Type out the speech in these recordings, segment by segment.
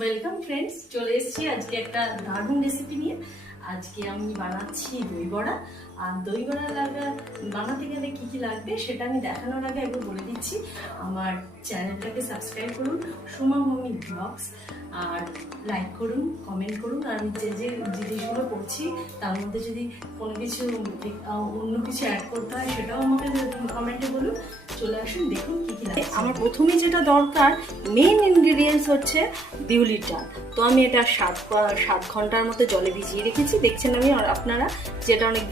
Welcome friends, চলে এসেছি আজকে একটা দারুণ রেসিপি নিয়ে। আজকে আমি বানাচ্ছি দই বড়া। আর দই বড়া বানাতে গেলে কী কী লাগবে সেটা আমি দেখানোর আগে একবার বলে দিচ্ছি। আমার চ্যানেলটাকে সাবস্ক্রাইব করুন, সোমা ভৌমিক ব্লগস, আর লাইক করুন, কমেন্ট করুন। আর আমি যে যে জিনিসগুলো করছি তার মধ্যে যদি কোনো কিছু অন্য কিছু অ্যাড করতে হয় সেটাও আমাকে কমেন্টে বলুন। চলে আসুন, দেখুন কী কী লাগে। আমার প্রথমেই যেটা দরকার, মেইন ইনগ্রিডিয়েন্টস হচ্ছে বিউলির ডাল। তো আমি এটা 7 ঘন্টার মতো জলে ভিজিয়ে রেখেছি। দেখছেন আমি আর আপনারা যেটা অনেক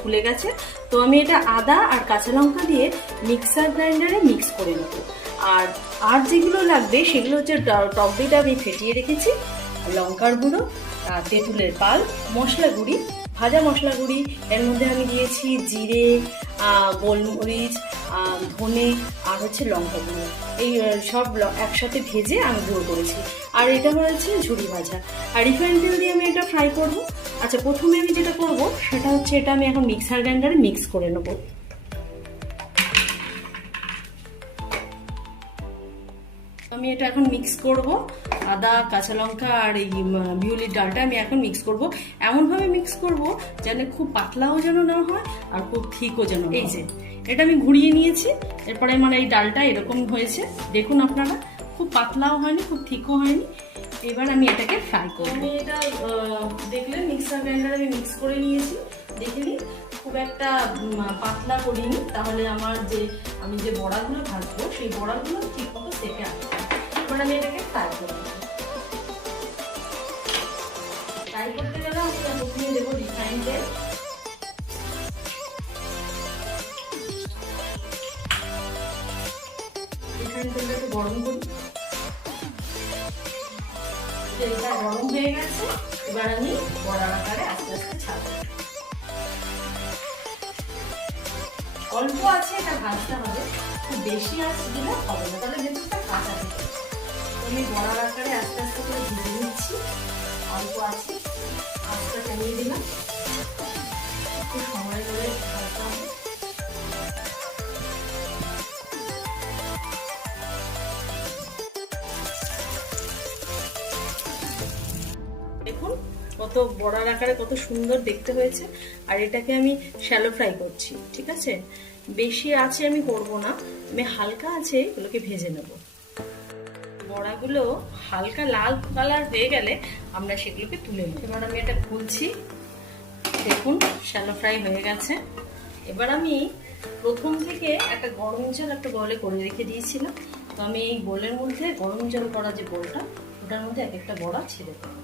ফুলে গেছে। তো আমি এটা আদা আর কাঁচা লঙ্কা দিয়ে মিক্সার গ্রাইন্ডারে মিক্স করে নেব। আর যেগুলো লাগবে সেগুলো হচ্ছে টক দইটা আমি ফেটিয়ে রেখেছি, লঙ্কার গুঁড়ো, তেঁতুলের পাল, মশলা গুঁড়ি, ভাজা মশলা গুঁড়ি। এর মধ্যে আমি দিয়েছি জিরে, গোলমরিচ, ধনে আর হচ্ছে লঙ্কা গুঁড়ো। এই সব একসাথে ভেজে আমি গুঁড়ো করেছি। আর এটা হয়েছে ঝুড়ি ভাজা। আর রিফাইন তেল দিয়ে আমি এটা ফ্রাই করব। আচ্ছা, প্রথমে আমি যেটা করব সেটা হচ্ছে এটা আমি এখন মিক্সার গ্রাইন্ডারে মিক্স করে নেব। আমি এটা এখন মিক্স করব। আদা, কাঁচা লঙ্কা আর এই বিউলির ডালটা আমি এখন মিক্স করব। এমনভাবে মিক্স করব যেন খুব পাতলাও যেন না হয় আর খুব থিকও যেন। এই যে এটা আমি ঘুরিয়ে নিয়েছি। এরপরে মানে এই ডালটা এরকম হয়েছে, দেখুন আপনারা, খুব পাতলাও হয়নি, খুব থিকও হয়নি। এবার আমি এটাকে ফ্রাই করব। আমি এটা দেখলেন মিক্সার গ্রাইন্ডারে আমি মিক্স করে নিয়েছি। দেখে নিন, খুব একটা পাতলা করিনি, তাহলে আমি যে বড়াগুলো ভাজবো সেই বড়াগুলো ঠিক মতো সেকে আসবে। এবার আমি এটাকে ফ্রাই করব। ফ্রাই করতে গেলে আমি প্রথমে দেবো রিফাইন তেল। রিফাইন তেলটা একটু গরম করি। তেলটা গরম হয়ে গেছে। এবার আমি বড়ার আকারে আস্তে আস্তে ছাড়বো। অল্প আছে, এটা ভাজতে হবে, খুব বেশি আছে দিলে হবে না, তাহলে ভেতরটা কাঁচা থেকে। আমি বড়ার আকারে আস্তে আস্তে করে ভেজে নিচ্ছি। অল্প আছে, আস্তে কমিয়ে দিলাম, একটু সময় ধরে ভাজতে হবে। দেখুন কত বড়ার আকারে কত সুন্দর দেখতে হয়েছে। আর এটাকে আমি শ্যালো ফ্রাই করছি, ঠিক আছে? বেশি আছে আমি করব না, আমি হালকা আছে এগুলোকে ভেজে নেব। বড়াগুলো হালকা লাল কালার হয়ে গেলে আমরা সেগুলোকে তুলে নেব। এবার আমি এটা খুলছি, দেখুন শ্যালো ফ্রাই হয়ে গেছে। এবার আমি প্রথম থেকে একটা গরম জল একটা বলে করে রেখে দিয়েছিলাম। তো আমি এই বোলের মধ্যে গরম জল করা যে বোলটা, ওটার মধ্যে এক একটা বড়া ছেড়ে দেবো।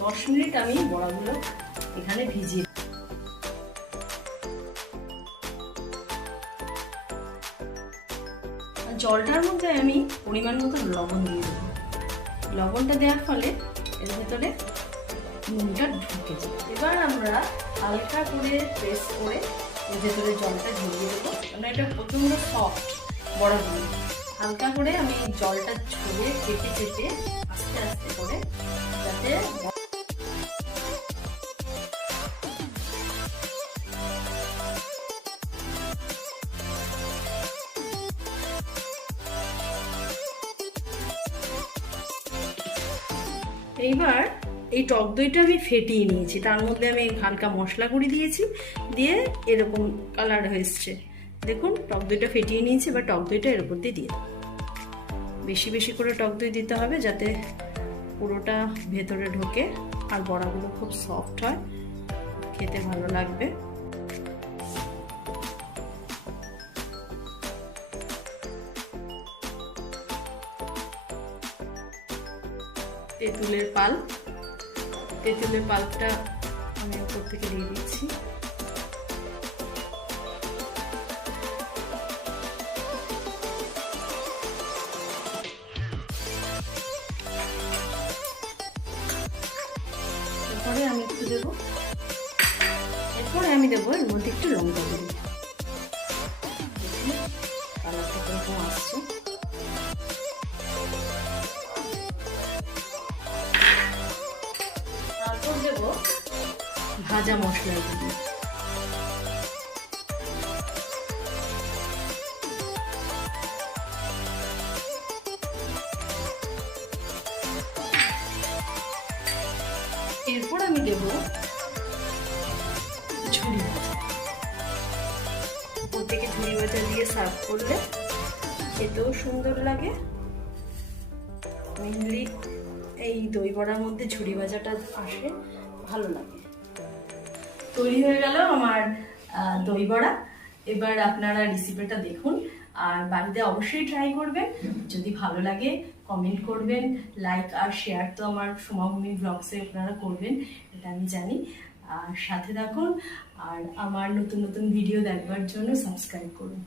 10 মিনিট আমি বড়াগুলো এখানে ভিজিয়ে। জলটার মধ্যে আমি পরিমাণ মতো লবণ দিয়ে দেবো। লবণটা দেওয়ার ফলে এর ভেতরে নুনটা ঢুকে যাবে। এবার আমরা হালকা করে প্রেস করে এর ভেতরে জলটা ঝরিয়ে দেবো। কারণ এটা প্রচণ্ড সফট বড়াগুলো। হালকা করে আমি জলটা ছড়িয়ে চেপে চেপে আস্তে আস্তে করে, যাতে এইবার এই টক দইটা আমি ফেটিয়ে নিয়েছি, তার মধ্যে আমি হালকা মশলা গুঁড়ি দিয়েছি, দিয়ে এরকম কালার হয়েছে। দেখুন টক দইটা ফেটিয়ে নিয়েছি। এবার টক দইটা এর উপর দিয়ে দিয়ে বেশি বেশি করে টক দই দিতে হবে, যাতে পুরোটা ভেতরে ঢোকে আর বড়াগুলো খুব সফট হয়, খেতে ভালো লাগবে। তেঁতুলের পাল্পটা আমি উপর থেকে দিয়ে দিচ্ছি। এরপরে আমি একটু দেবো, এর মধ্যে একটু লঙ্কা গুঁড়ো। কালারটা কিরকম আসছে। তারপর দেবো ভাজা মশলা গুঁড়ো। দেব ঝুড়ি ভাজা। ওর থেকে ঝুড়ি ভাজা দিয়ে সার্ভ করলে খেতেও সুন্দর লাগে। মেনলি এই দই বড়ার মধ্যে ঝুড়ি ভাজাটা আসে, ভালো লাগে। তৈরি হয়ে গেল আমার দই বড়া। এবার আপনারা রেসিপিটা দেখুন আর বাড়িতে অবশ্যই ট্রাই করবেন। যদি ভালো লাগে কমেন্ট করবেন, লাইক আর শেয়ার তো আমার সোমা ভৌমিক ব্লগসে আপনারা করবেন, এটা আমি জানি। আর সাথে থাকুন আর আমার নতুন নতুন ভিডিও দেখবার জন্য সাবস্ক্রাইব করুন।